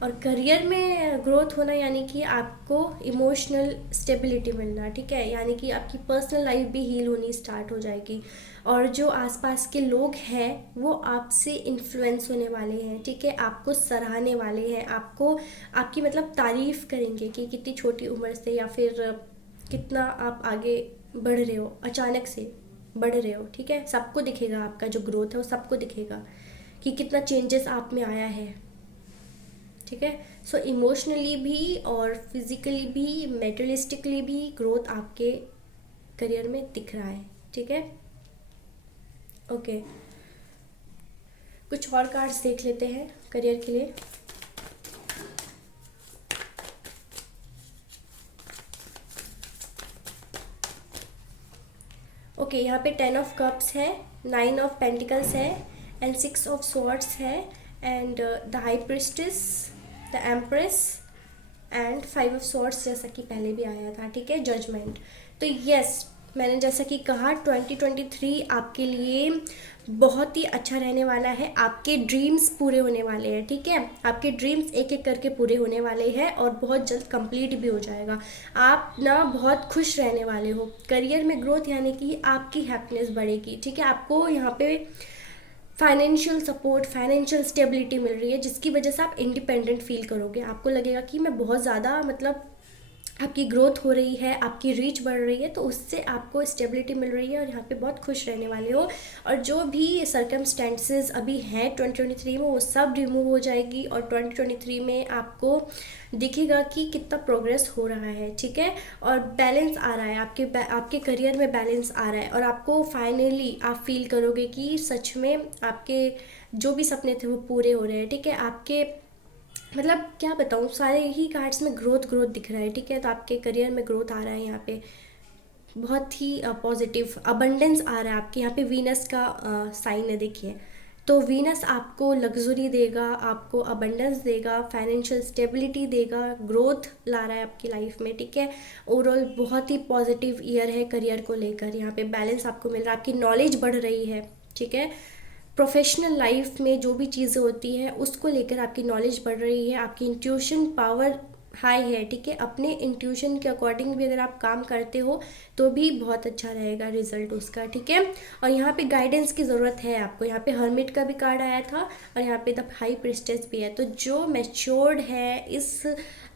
और करियर में ग्रोथ होना यानी कि आपको इमोशनल स्टेबिलिटी मिलना, ठीक है, यानी कि आपकी पर्सनल लाइफ भी हील होनी स्टार्ट हो जाएगी, और जो आसपास के लोग हैं वो आपसे इन्फ्लुएंस होने वाले हैं, ठीक है, आपको सराहने वाले हैं, आपको आपकी मतलब तारीफ़ करेंगे कि कितनी छोटी उम्र से या फिर कितना आप आगे बढ़ रहे हो, अचानक से बढ़ रहे हो, ठीक है। सबको दिखेगा, आपका जो ग्रोथ है वो सबको दिखेगा कि कितना चेंजेस आप में आया है, ठीक है। सो इमोशनली भी और फिजिकली भी, मेटेरियलिस्टिकली भी ग्रोथ आपके करियर में दिख रहा है, ठीक है। ओके, कुछ और कार्ड्स देख लेते हैं करियर के लिए। ओके, यहाँ पे 10 ऑफ कप्स है, 9 ऑफ पेंटिकल्स है एंड 6 ऑफ स्वॉर्ड्स है and the high priestess, the empress and 5 of swords, जैसा कि पहले भी आया था, ठीक है, जजमेंट। तो यस, मैंने जैसा कि कहा 2023 आपके लिए बहुत ही अच्छा रहने वाला है, आपके ड्रीम्स पूरे होने वाले हैं, ठीक है, आपके ड्रीम्स एक एक करके पूरे होने वाले हैं और बहुत जल्द कंप्लीट भी हो जाएगा। आप ना बहुत खुश रहने वाले हो, करियर में ग्रोथ यानी कि आपकी हैप्पीनेस बढ़ेगी, ठीक है। आपको यहाँ पे फाइनेंशियल सपोर्ट, फाइनेंशियल स्टेबिलिटी मिल रही है, जिसकी वजह से आप इंडिपेंडेंट फील करोगे, आपको लगेगा कि मैं बहुत ज़्यादा मतलब आपकी ग्रोथ हो रही है, आपकी रीच बढ़ रही है, तो उससे आपको स्टेबिलिटी मिल रही है और यहाँ पे बहुत खुश रहने वाले हो। और जो भी सर्कमस्टेंसेस अभी हैं 2023 में वो सब रिमूव हो जाएगी और 2023 में आपको दिखेगा कि कितना प्रोग्रेस हो रहा है, ठीक है। और बैलेंस आ रहा है आपके करियर में, बैलेंस आ रहा है और आपको फाइनली आप फील करोगे कि सच में आपके जो भी सपने थे वो पूरे हो रहे हैं, ठीक है। आपके मतलब क्या बताऊँ, सारे ही कार्ड्स में ग्रोथ ग्रोथ दिख रहा है, ठीक है। तो आपके करियर में ग्रोथ आ रहा है, यहाँ पे बहुत ही पॉजिटिव अबंडेंस आ रहा है आपके यहाँ पे। वीनस का साइन है, देखिए, तो वीनस आपको लग्जरी देगा, आपको अबंडेंस देगा, फाइनेंशियल स्टेबिलिटी देगा, ग्रोथ ला रहा है आपकी लाइफ में, ठीक है। ओवरऑल बहुत ही पॉजिटिव ईयर है करियर को लेकर, यहाँ पे बैलेंस आपको मिल रहा है, आपकी नॉलेज बढ़ रही है, ठीक है। प्रोफेशनल लाइफ में जो भी चीज़ें होती हैं उसको लेकर आपकी नॉलेज बढ़ रही है, आपकी इंट्यूशन पावर हाई है, ठीक है। अपने इंट्यूशन के अकॉर्डिंग भी अगर आप काम करते हो तो भी बहुत अच्छा रहेगा रिजल्ट उसका, ठीक है। और यहाँ पे गाइडेंस की ज़रूरत है आपको, यहाँ पे हर्मिट का भी कार्ड आया था और यहाँ पे द हाई प्रिस्टेस भी है। तो जो मैच्योर्ड है इस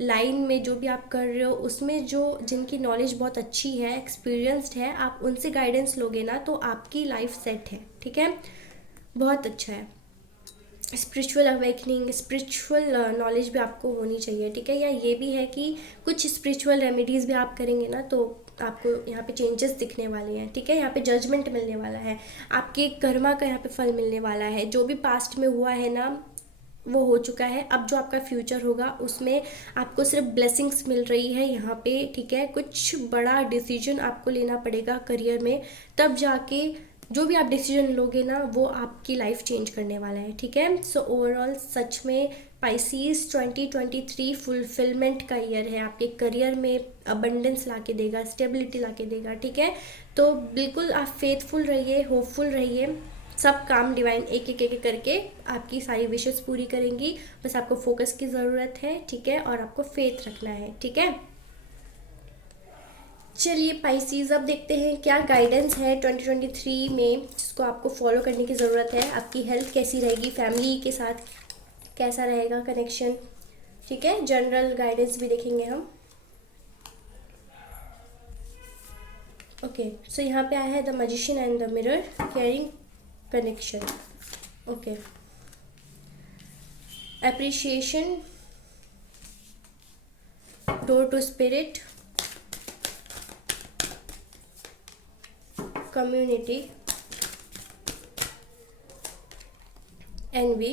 लाइन में, जो भी आप कर रहे हो उसमें, जो जिनकी नॉलेज बहुत अच्छी है, एक्सपीरियंस्ड है, आप उनसे गाइडेंस लोगे ना तो आपकी लाइफ सेट है, ठीक है, बहुत अच्छा है। स्पिरिचुअल अवेकनिंग, स्पिरिचुअल नॉलेज भी आपको होनी चाहिए, ठीक है। या ये भी है कि कुछ स्पिरिचुअल रेमेडीज़ भी आप करेंगे ना तो आपको यहाँ पे चेंजेस दिखने वाले हैं, ठीक है। यहाँ पे जजमेंट मिलने वाला है, आपके कर्मा का यहाँ पे फल मिलने वाला है, जो भी पास्ट में हुआ है ना वो हो चुका है। अब जो आपका फ्यूचर होगा उसमें आपको सिर्फ ब्लेसिंग्स मिल रही है यहाँ पे, ठीक है। कुछ बड़ा डिसीजन आपको लेना पड़ेगा करियर में, तब जाके जो भी आप डिसीजन लोगे ना वो आपकी लाइफ चेंज करने वाला है, ठीक है। सो ओवरऑल सच में पाइसीज 2023 फुलफिलमेंट का ईयर है, आपके करियर में अबंडेंस ला के देगा, स्टेबिलिटी ला के देगा, ठीक है। तो बिल्कुल आप फेथफुल रहिए, होपफुल रहिए, सब काम डिवाइन एक एक एक करके आपकी सारी विशेस पूरी करेंगी। बस आपको फोकस की ज़रूरत है, ठीक है, और आपको फेथ रखना है, ठीक है। चलिए पाइसीज, अब देखते हैं क्या गाइडेंस है 2023 में जिसको आपको फॉलो करने की ज़रूरत है। आपकी हेल्थ कैसी रहेगी, फैमिली के साथ कैसा रहेगा कनेक्शन, ठीक है। जनरल गाइडेंस भी देखेंगे हम। ओके, सो यहाँ पे आया है the magician and the mirror, caring, connection, okay, appreciation, door to spirit, community, envy,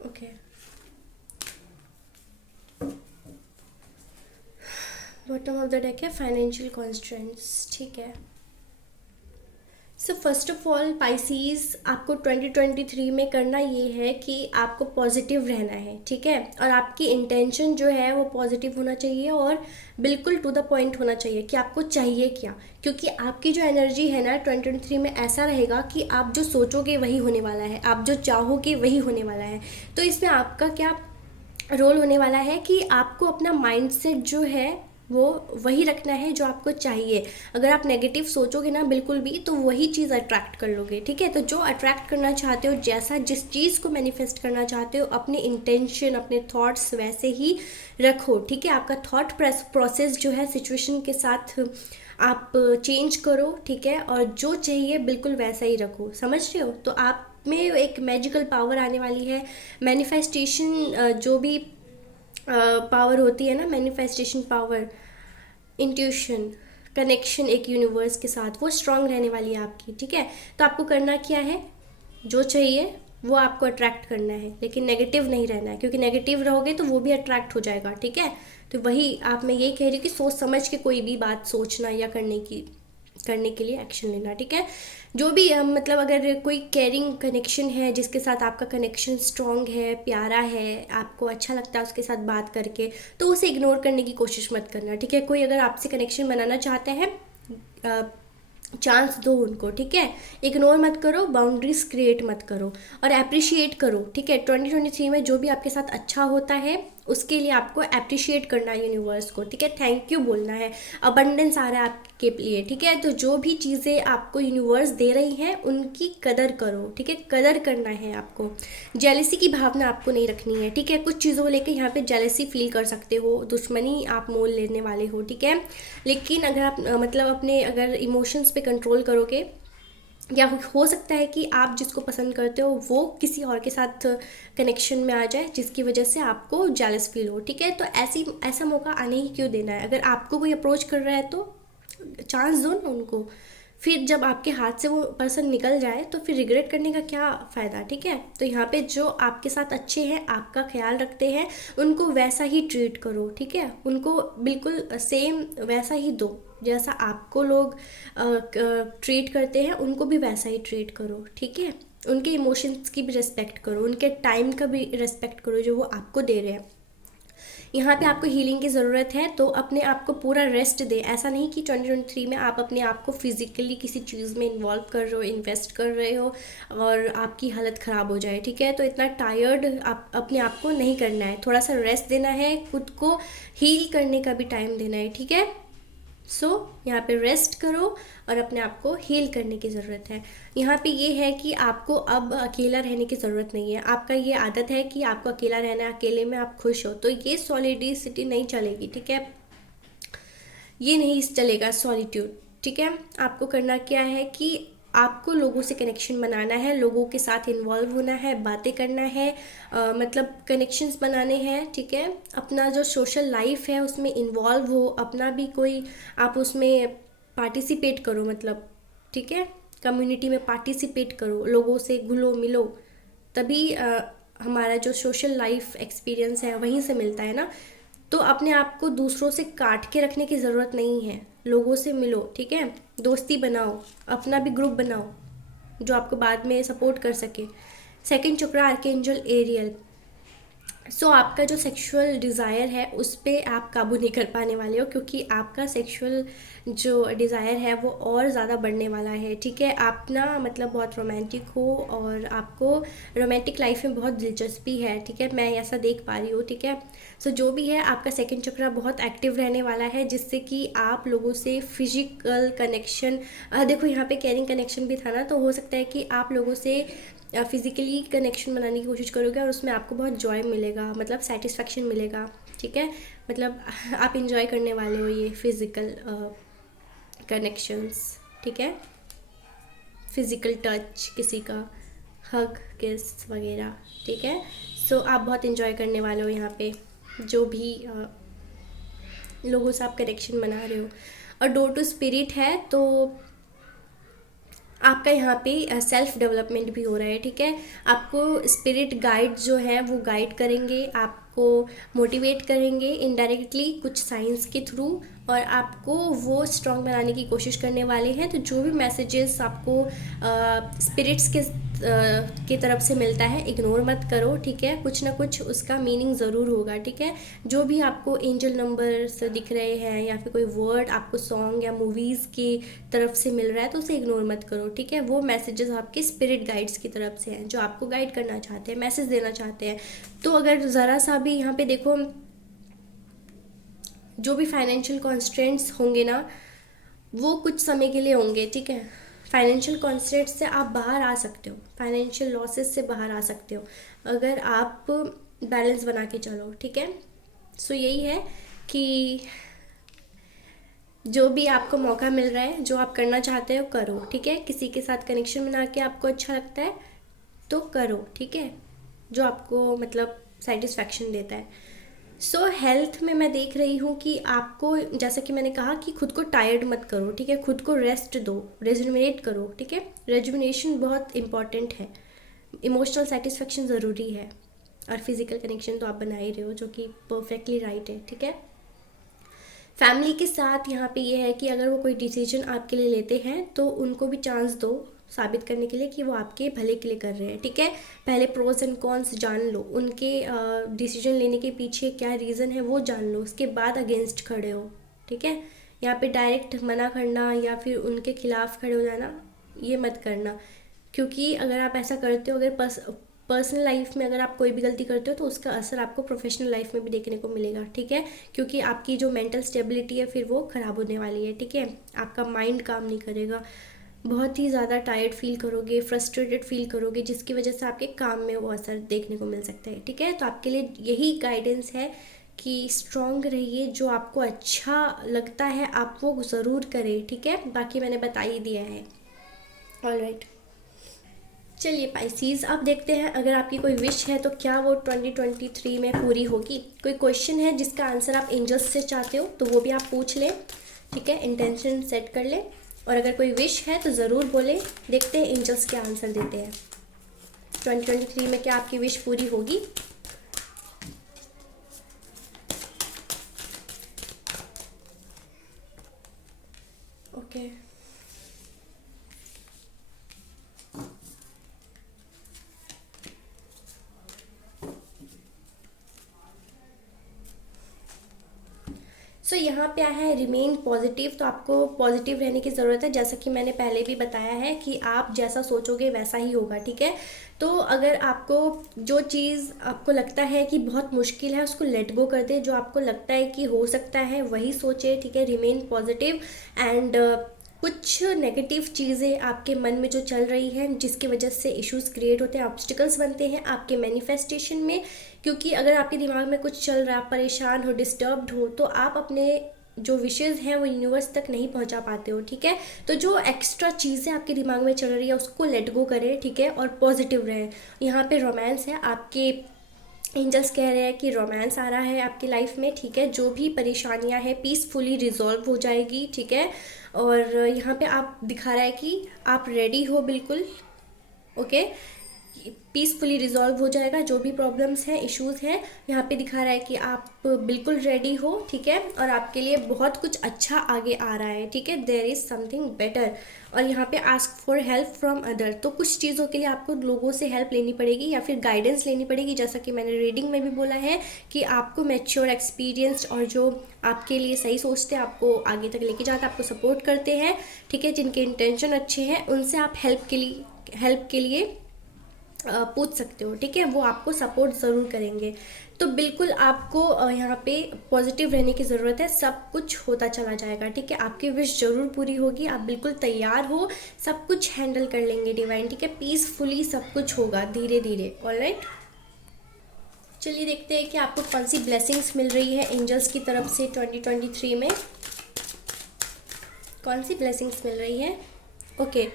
okay, bottom of the deck है फाइनेंशियल कॉन्स्ट्रेंट्स, ठीक है। So first of all Pisces, आपको 2023 में करना ये है कि आपको पॉजिटिव रहना है, ठीक है। और आपकी इंटेंशन जो है वो पॉजिटिव होना चाहिए और बिल्कुल टू द पॉइंट होना चाहिए कि आपको चाहिए क्या, क्योंकि आपकी जो एनर्जी है ना 2023 में ऐसा रहेगा कि आप जो सोचोगे वही होने वाला है, आप जो चाहोगे वही होने वाला है। तो इसमें आपका क्या रोल होने वाला है कि आपको अपना माइंडसेट जो है वो वही रखना है जो आपको चाहिए। अगर आप नेगेटिव सोचोगे ना बिल्कुल भी, तो वही चीज़ अट्रैक्ट कर लोगे, ठीक है। तो जो अट्रैक्ट करना चाहते हो, जैसा जिस चीज़ को मैनिफेस्ट करना चाहते हो, अपने इंटेंशन, अपने थॉट्स वैसे ही रखो, ठीक है। आपका थॉट प्रोसेस जो है सिचुएशन के साथ आप चेंज करो, ठीक है। और जो चाहिए बिल्कुल वैसा ही रखो, समझ रहे हो। तो आप में एक मैजिकल पावर आने वाली है। मैनिफेस्टेशन जो भी पावर होती है ना, मैनिफेस्टेशन पावर, इंट्यूशन, कनेक्शन एक यूनिवर्स के साथ, वो स्ट्रांग रहने वाली है आपकी, ठीक है। तो आपको करना क्या है, जो चाहिए वो आपको अट्रैक्ट करना है, लेकिन नेगेटिव नहीं रहना है, क्योंकि नेगेटिव रहोगे तो वो भी अट्रैक्ट हो जाएगा, ठीक है। तो वही आप, मैं ये कह रही हूँ कि सोच समझ के कोई भी बात सोचना या करने के लिए एक्शन लेना, ठीक है। जो भी मतलब अगर कोई केयरिंग कनेक्शन है जिसके साथ आपका कनेक्शन स्ट्रॉन्ग है, प्यारा है, आपको अच्छा लगता है उसके साथ बात करके, तो उसे इग्नोर करने की कोशिश मत करना, ठीक है। कोई अगर आपसे कनेक्शन बनाना चाहते हैं, चांस दो उनको, ठीक है। इग्नोर मत करो, बाउंड्रीज क्रिएट मत करो, और अप्रिशिएट करो, ठीक है। 2023 में जो भी आपके साथ अच्छा होता है उसके लिए आपको अप्रिशिएट करना है यूनिवर्स को, ठीक है। थैंक यू बोलना है, अबंडेंस आ रहा है आपके लिए, ठीक है। तो जो भी चीज़ें आपको यूनिवर्स दे रही हैं उनकी कदर करो, ठीक है। कदर करना है आपको, जेलसी की भावना आपको नहीं रखनी है, ठीक है। कुछ चीज़ों को लेकर यहाँ पे जेलसी फील कर सकते हो, दुश्मनी आप मोल लेने वाले हो, ठीक है। लेकिन अगर आप मतलब अपने अगर इमोशंस पे कंट्रोल करोगे, या हो सकता है कि आप जिसको पसंद करते हो वो किसी और के साथ कनेक्शन में आ जाए जिसकी वजह से आपको जेलस फील हो, ठीक है। तो ऐसा मौका आने ही क्यों देना है। अगर आपको कोई अप्रोच कर रहा है तो चांस दो ना उनको, फिर जब आपके हाथ से वो पर्सन निकल जाए तो फिर रिग्रेट करने का क्या फ़ायदा, ठीक है। तो यहाँ पे जो आपके साथ अच्छे हैं, आपका ख्याल रखते हैं, उनको वैसा ही ट्रीट करो, ठीक है। उनको बिल्कुल सेम वैसा ही दो, जैसा आपको लोग ट्रीट करते हैं उनको भी वैसा ही ट्रीट करो, ठीक है। उनके इमोशंस की भी रिस्पेक्ट करो, उनके टाइम का भी रिस्पेक्ट करो जो वो आपको दे रहे हैं। यहाँ पे आपको हीलिंग की ज़रूरत है तो अपने आप को पूरा रेस्ट दे। ऐसा नहीं कि 2023 में आप अपने आप को फिजिकली किसी चीज़ में इन्वॉल्व कर रहे हो, इन्वेस्ट कर रहे हो और आपकी हालत ख़राब हो जाए, ठीक है। तो इतना टायर्ड आप अपने आप को नहीं करना है, थोड़ा सा रेस्ट देना है, खुद को हील करने का भी टाइम देना है, ठीक है। सो यहाँ पे रेस्ट करो और अपने आप को हील करने की ज़रूरत है। यहाँ पे ये है कि आपको अब अकेला रहने की ज़रूरत नहीं है। आपका ये आदत है कि आपको अकेला रहना है, अकेले में आप खुश हो, तो ये सॉलिडिसिटी नहीं चलेगी, ठीक है। ये नहीं चलेगा सॉलिट्यूड, ठीक है। आपको करना क्या है कि आपको लोगों से कनेक्शन बनाना है, लोगों के साथ इन्वॉल्व होना है, बातें करना है, मतलब कनेक्शंस बनाने हैं, ठीक है। अपना जो सोशल लाइफ है उसमें इन्वॉल्व हो, अपना भी कोई आप उसमें पार्टिसिपेट करो, मतलब ठीक है, कम्युनिटी में पार्टिसिपेट करो, लोगों से घुलो मिलो, तभी हमारा जो सोशल लाइफ एक्सपीरियंस है वहीं से मिलता है ना। तो अपने आप को दूसरों से काट के रखने की ज़रूरत नहीं है, लोगों से मिलो, ठीक है, दोस्ती बनाओ, अपना भी ग्रुप बनाओ जो आपको बाद में सपोर्ट कर सके। सेकंड चक्र आर्कएंजल एरियल। सो आपका जो सेक्सुअल डिज़ायर है उस पर आप काबू नहीं कर पाने वाले हो, क्योंकि आपका सेक्सुअल जो डिज़ायर है वो और ज़्यादा बढ़ने वाला है, ठीक है। आप ना मतलब बहुत रोमांटिक हो और आपको रोमांटिक लाइफ में बहुत दिलचस्पी है, ठीक है, मैं ऐसा देख पा रही हूँ, ठीक है। सो जो भी है आपका सेकंड चक्र बहुत एक्टिव रहने वाला है, जिससे कि आप लोगों से फिजिकल कनेक्शन, देखो यहाँ पे कैरिंग कनेक्शन भी था ना, तो हो सकता है कि आप लोगों से फिज़िकली कनेक्शन बनाने की कोशिश करोगे और उसमें आपको बहुत जॉय मिलेगा, मतलब सेटिस्फेक्शन मिलेगा, ठीक है। मतलब आप इंजॉय करने वाले हो ये फिज़िकल कनेक्शंस, ठीक है, फिज़िकल टच, किसी का हग किस वगैरह, ठीक है। सो आप बहुत इंजॉय करने वाले हो यहाँ पे, जो भी लोगों से आप कनेक्शन बना रहे हो। और डोर टू स्पिरिट है, तो आपका यहाँ पे सेल्फ डेवलपमेंट भी हो रहा है, ठीक है। आपको स्पिरिट गाइड जो है वो गाइड करेंगे, आपको मोटिवेट करेंगे इनडायरेक्टली कुछ साइंस के थ्रू, और आपको वो स्ट्रॉन्ग बनाने की कोशिश करने वाले हैं। तो जो भी मैसेजेस आपको स्पिरिट्स के तरफ से मिलता है इग्नोर मत करो, ठीक है, कुछ ना कुछ उसका मीनिंग ज़रूर होगा, ठीक है। जो भी आपको एंजल नंबर्स दिख रहे हैं या फिर कोई वर्ड आपको सॉन्ग या मूवीज़ की तरफ से मिल रहा है तो उसे इग्नोर मत करो, ठीक है। वो मैसेजेस आपके स्पिरिट गाइड्स की तरफ से हैं, जो आपको गाइड करना चाहते हैं, मैसेज देना चाहते हैं। तो अगर ज़रा सा भी यहाँ पे देखो, जो भी फाइनेंशियल कॉन्स्ट्रेंट्स होंगे ना वो कुछ समय के लिए होंगे, ठीक है। फाइनेंशियल कॉन्स्ट्रेंट्स से आप बाहर आ सकते हो, फाइनेंशियल लॉसेस से बाहर आ सकते हो अगर आप बैलेंस बना के चलो, ठीक है। सो यही है कि जो भी आपको मौका मिल रहा है, जो आप करना चाहते हो करो, ठीक है। किसी के साथ कनेक्शन बना के आपको अच्छा लगता है तो करो, ठीक है, जो आपको मतलब सेटिस्फैक्शन देता है। सो हेल्थ में मैं देख रही हूँ कि आपको, जैसा कि मैंने कहा कि खुद को टायर्ड मत करो, ठीक है, खुद को रेस्ट दो, रेजुमिनेट करो, ठीक है। रेजुमिनेशन बहुत इंपॉर्टेंट है, इमोशनल सेटिस्फेक्शन ज़रूरी है, और फिजिकल कनेक्शन तो आप बना ही रहे हो, जो कि परफेक्टली राइट है, ठीक है। फैमिली के साथ यहाँ पे ये है कि अगर वो कोई डिसीजन आपके लिए लेते हैं तो उनको भी चांस दो साबित करने के लिए कि वो आपके भले के लिए कर रहे हैं, ठीक है। पहले प्रोज एंड कॉन्स जान लो, उनके डिसीजन लेने के पीछे क्या रीज़न है वो जान लो, उसके बाद अगेंस्ट खड़े हो, ठीक है। यहाँ पे डायरेक्ट मना करना या फिर उनके खिलाफ खड़े हो जाना ये मत करना, क्योंकि अगर आप ऐसा करते हो, अगर पर्सनल लाइफ में अगर आप कोई भी गलती करते हो तो उसका असर आपको प्रोफेशनल लाइफ में भी देखने को मिलेगा, ठीक है। क्योंकि आपकी जो मेंटल स्टेबिलिटी है फिर वो ख़राब होने वाली है, ठीक है। आपका माइंड काम नहीं करेगा, बहुत ही ज़्यादा टायर्ड फील करोगे, फ्रस्ट्रेटेड फील करोगे, जिसकी वजह से आपके काम में वो असर देखने को मिल सकता है, ठीक है। तो आपके लिए यही गाइडेंस है कि स्ट्रॉन्ग रहिए, जो आपको अच्छा लगता है आप वो ज़रूर करें, ठीक है। बाकी मैंने बता ही दिया है, ऑलराइट। चलिए पाइसीज, अब देखते हैं अगर आपकी कोई विश है तो क्या वो 2023 में पूरी होगी। कोई क्वेश्चन है जिसका आंसर आप एंजल्स से चाहते हो तो वो भी आप पूछ लें, ठीक है, इंटेंशन सेट कर लें, और अगर कोई विश है तो ज़रूर बोलें, देखते हैं एंजल्स क्या आंसर देते हैं। 2023 में क्या आपकी विश पूरी होगी। ओके सो यहाँ पे आया है रिमेन पॉजिटिव, तो आपको पॉजिटिव रहने की ज़रूरत है, जैसा कि मैंने पहले भी बताया है कि आप जैसा सोचोगे वैसा ही होगा, ठीक है। तो अगर आपको जो चीज़ आपको लगता है कि बहुत मुश्किल है उसको लेट गो कर दे, जो आपको लगता है कि हो सकता है वही सोचे, ठीक है। रिमेन पॉजिटिव एंड कुछ नेगेटिव चीज़ें आपके मन में जो चल रही हैं जिसकी वजह से इश्यूज क्रिएट होते हैं, ऑब्स्टिकल्स बनते हैं आपके मैनिफेस्टेशन में, क्योंकि अगर आपके दिमाग में कुछ चल रहा है, आप परेशान हो, डिस्टर्ब्ड हो, तो आप अपने जो विशेज़ हैं वो यूनिवर्स तक नहीं पहुंचा पाते हो, ठीक है। तो जो एक्स्ट्रा चीज़ें आपके दिमाग में चल रही है उसको लेट गो करें, ठीक है, और पॉजिटिव रहें। यहाँ पे रोमांस है, आपके एंजल्स कह रहे हैं कि रोमांस आ रहा है आपकी लाइफ में, ठीक है। जो भी परेशानियां हैं पीसफुली रिजॉल्व हो जाएगी, ठीक है। और यहाँ पे आप दिखा रहा है कि आप रेडी हो बिल्कुल, ओके। पीसफुली रिजॉल्व हो जाएगा जो भी प्रॉब्लम्स हैं, इश्यूज हैं। यहाँ पे दिखा रहा है कि आप बिल्कुल रेडी हो, ठीक है, और आपके लिए बहुत कुछ अच्छा आगे आ रहा है, ठीक है। There is something better. और यहाँ पे ask for help from other, तो कुछ चीज़ों के लिए आपको लोगों से हेल्प लेनी पड़ेगी या फिर गाइडेंस लेनी पड़ेगी, जैसा कि मैंने रीडिंग में भी बोला है कि आपको मैच्योर, एक्सपीरियंस्ड और जो आपके लिए सही सोचते हैं, आपको आगे तक लेके जाते हैं, आपको सपोर्ट करते हैं, ठीक है, जिनके इंटेंशन अच्छे हैं, उनसे आप हेल्प के लिए पूछ सकते हो, ठीक है। वो आपको सपोर्ट ज़रूर करेंगे। तो बिल्कुल आपको यहाँ पे पॉजिटिव रहने की ज़रूरत है, सब कुछ होता चला जाएगा, ठीक है। आपकी विश ज़रूर पूरी होगी, आप बिल्कुल तैयार हो, सब कुछ हैंडल कर लेंगे डिवाइन, ठीक है। पीसफुली सब कुछ होगा धीरे धीरे, ऑलराइट। चलिए देखते हैं कि आपको कौन सी ब्लेसिंग्स मिल रही है एंजल्स की तरफ से 2023 में, कौन सी ब्लेसिंग्स मिल रही है। ओके,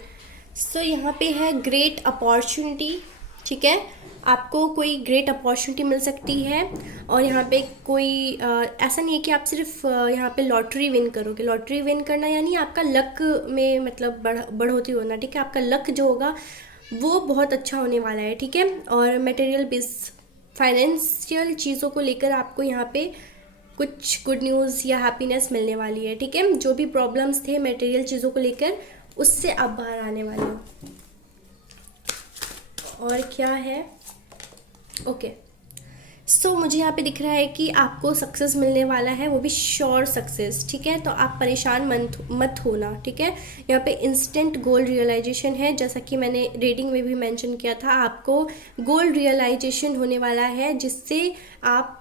सो यहाँ पे है ग्रेट अपॉर्चुनिटी, ठीक है। आपको कोई ग्रेट अपॉर्चुनिटी मिल सकती है। और यहाँ पे कोई ऐसा नहीं है कि आप सिर्फ यहाँ पे लॉटरी विन करोगे। लॉटरी विन करना यानी आपका लक में मतलब बढ़ोतरी होना, ठीक है। आपका लक जो होगा वो बहुत अच्छा होने वाला है, ठीक है। और मटेरियल फाइनेंशियल चीज़ों को लेकर आपको यहाँ पे कुछ गुड न्यूज़ या हैप्पीनेस मिलने वाली है, ठीक है। जो भी प्रॉब्लम्स थे मटेरियल चीज़ों को लेकर, उससे आप बाहर आने वाले हो। और क्या है, ओके, सो मुझे यहाँ पे दिख रहा है कि आपको सक्सेस मिलने वाला है, वो भी श्योर सक्सेस, ठीक है। तो आप परेशान मत होना, ठीक है। यहाँ पे इंस्टेंट गोल रियलाइजेशन है, जैसा कि मैंने रीडिंग में भी मेंशन किया था, आपको गोल रियलाइजेशन होने वाला है, जिससे आप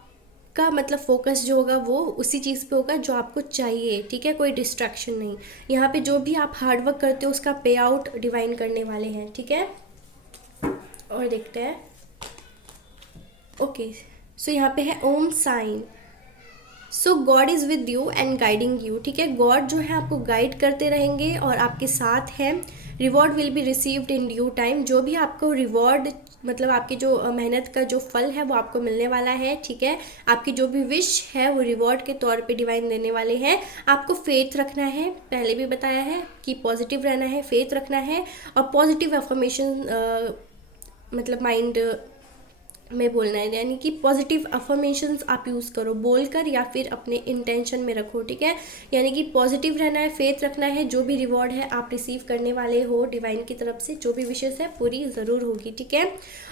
का मतलब फोकस जो होगा वो उसी चीज़ पे होगा जो आपको चाहिए, ठीक है। कोई डिस्ट्रैक्शन नहीं। यहाँ पे जो भी आप हार्डवर्क करते हो उसका पे आउट डिवाइन करने वाले हैं, ठीक है। और देखते हैं, ओके, सो यहाँ पे है Om sign. So God is with you and guiding you, ठीक है। गॉड जो है आपको गाइड करते रहेंगे और आपके साथ हैं। Reward will be received in due time, जो भी आपको रिवॉर्ड मतलब आपकी जो मेहनत का जो फल है वो आपको मिलने वाला है, ठीक है। आपकी जो भी विश है वो रिवॉर्ड के तौर पे डिवाइन देने वाले हैं। आपको फेथ रखना है, पहले भी बताया है कि पॉजिटिव रहना है, फेथ रखना है और पॉजिटिव अफर्मेशन मतलब माइंड में बोलना है, यानी कि पॉजिटिव अफर्मेशंस आप यूज़ करो बोलकर या फिर अपने इंटेंशन में रखो, ठीक है। यानी कि पॉजिटिव रहना है, फेथ रखना है, जो भी रिवॉर्ड है आप रिसीव करने वाले हो डिवाइन की तरफ से, जो भी विशेष है पूरी ज़रूर होगी, ठीक है।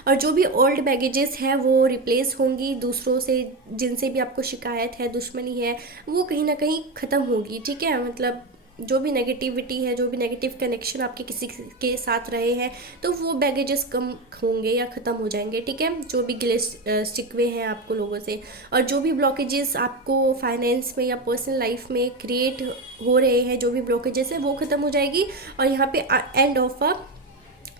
और जो भी ओल्ड बैगेजेस है वो रिप्लेस होंगी, दूसरों से जिनसे भी आपको शिकायत है, दुश्मनी है, वो कहीं ना कहीं ख़त्म होगी, ठीक है। मतलब जो भी नेगेटिविटी है, जो भी नेगेटिव कनेक्शन आपके किसी के साथ रहे हैं, तो वो बैगेजेस कम होंगे या ख़त्म हो जाएंगे, ठीक है। जो भी गिले शिकवे हैं आपको लोगों से, और जो भी ब्लॉकेजेस आपको फाइनेंस में या पर्सनल लाइफ में क्रिएट हो रहे हैं, जो भी ब्लॉकेजेस है वो ख़त्म हो जाएगी। और यहाँ पे end of a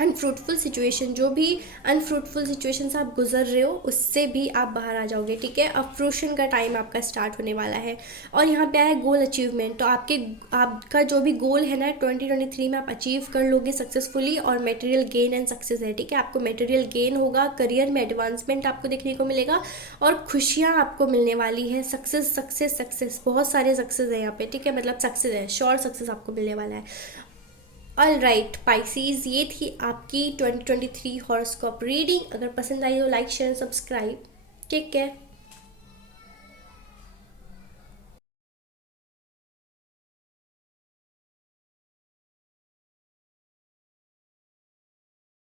unfruitful situation, जो भी अनफ्रूटफुल सिचुएशन से आप गुजर रहे हो उससे भी आप बाहर आ जाओगे, ठीक है। अब फ्रूशन का टाइम आपका स्टार्ट होने वाला है। और यहाँ पे है गोल अचीवमेंट, तो आपका जो भी गोल है ना 2023 में आप अचीव कर लोगे सक्सेसफुली। और मटेरियल गेन एंड सक्सेस है, ठीक है। आपको मटेरियल गेन होगा, करियर में एडवांसमेंट आपको देखने को मिलेगा और खुशियाँ आपको मिलने वाली है। सक्सेस सक्सेस सक्सेस, बहुत सारे सक्सेस है यहाँ पे, ठीक है। मतलब सक्सेस है, श्योर सक्सेस आपको मिलने वाला है। ऑल राइट पाइसीज, ये थी आपकी 2023 हॉरोस्कोप रीडिंग। अगर पसंद आई तो like share subscribe. Take care.